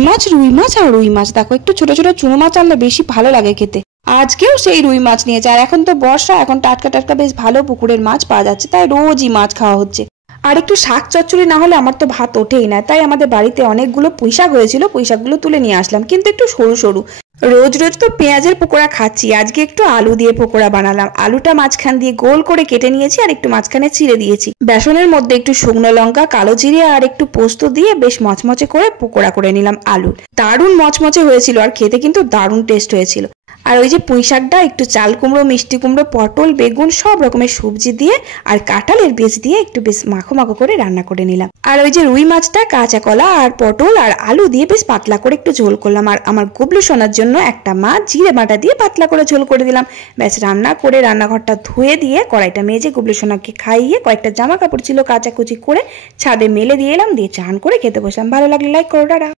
রুই মাছ আর রুই মাছ। দেখো একটু ছোট ছোট চুনো মাছ আনলে বেশি ভালো লাগে খেতে। আজকেও সেই রুই মাছ নিয়েছে। আর এখন তো বর্ষা, এখন টাটকা টাটকা বেশ ভালো পুকুরের মাছ পাওয়া যাচ্ছে, তাই রোজই মাছ খাওয়া হচ্ছে। আর একটু শাক চচ্চড়ি না হলে আমার তো ভাত ওঠেই না, তাই আমাদের বাড়িতে অনেকগুলো পুঁইশাক হয়েছিল, পুঁইশাকগুলো তুলে নিয়ে আসলাম, কিন্তু একটু সরু সরু। রোজ রোজ তো পেঁয়াজের পকোড়া খাচ্ছি, আজকে একটু আলু দিয়ে পকোড়া বানালাম। আলুটা মাঝখান দিয়ে গোল করে কেটে নিয়েছি আর একটু মাঝখানে চিড়ে দিয়েছি। বেসনের মধ্যে একটু শুকনো লঙ্কা, কালো জিরে আর একটু পোস্ত দিয়ে বেশ মচমচে করে পকোড়া করে নিলাম আলুর। দারুণ মচমচে হয়েছিল আর খেতে কিন্তু দারুণ টেস্ট হয়েছিল। আর ওই যে পুঁই শাকটা একটু চাল কুমড়ো, মিষ্টি কুমড়ো, পটল, বেগুন সব রকমের সবজি দিয়ে আর কাঁঠালের বীজ দিয়ে একটু বেশ মাখো মাখো করে রান্না করে নিলাম। আর ওই যে রুই মাছটা কাঁচা কলা আর পটল আর আলু দিয়ে বেশ পাতলা করে একটু ঝোল করলাম। আর আমার গুবলু সোনার জন্য একটা মাছ জিরে বাটা দিয়ে পাতলা করে ঝোল করে দিলাম। ব্যাস রান্না করে রান্নাঘরটা ধুয়ে দিয়ে কড়াইটা মেজে গুবলু সোনাকে খাইয়ে কয়েকটা জামা কাপড় ছিল কাচাকুচি করে ছাদে মেলে দিয়ে এলাম, দিয়ে চান করে খেতে বসলাম। ভালো লাগলে লাইক করো, টাটা।